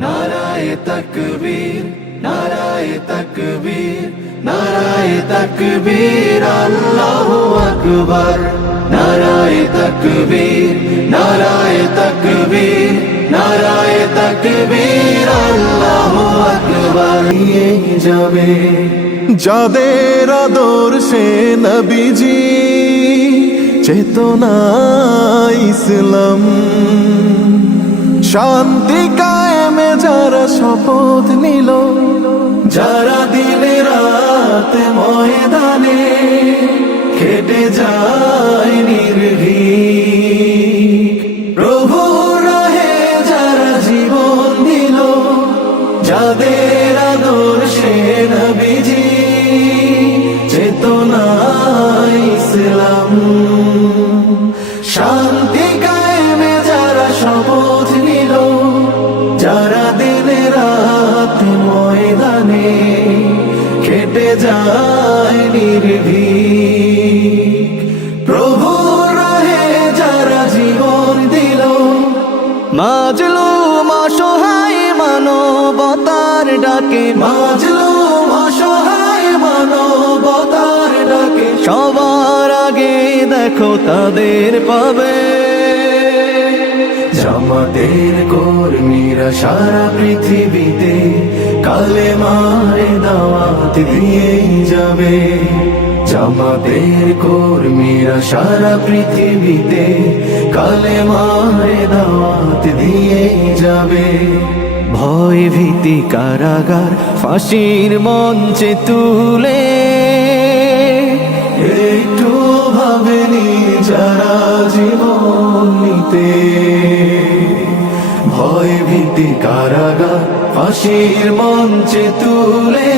নারায়ে তাকবীর, নারায়ে তাকবীর, নারায়ে তাকবীর, আল্লাহু আকবার। নারায়ে তাকবীর, নারায়ে তাকবীর, নারায়ে তাকবীর, আল্লাহু আকবার। এই যাবে যাদের আদর্শে নবীজি চেতনা ইসলাম, শান্তি কায়েমে যারা শপথ নিল, যারা দিনে রাত ময়দানে খেটে যায় নির্ভীক, প্রভু রাহে যারা জীবন দিল, যাদের আদর্শে নবীজি চেতনা ইসলাম, শান্তি কায়েমে যারা শপথ নিল, যারা দিনে রাত ময়দানে খেটে যায় নির্ভীক, প্রভু রাহে যারা জীবন দিল, মাজলুম অসহায় মানবতার ডাকে, মাজলুম অসহায় মানবতার ডাকে, সবার আগে দেখো তাদের পাবে। জামাতের কর্মীরা সারা পৃথিবীতে কালেমার দাওয়াত দিয়ে যাবে, জামাতের কর্মীরা সারা পৃথিবীতে কালেমার দাওয়াত দিয়ে যাবে। ভয় ভীতি কারাগার ফাঁসির মঞ্চে তুলে একটু ভাবেনি যারা জীবন নিতে, ভয় ভীতি কারাগার ফাঁসির মঞ্চে তুলে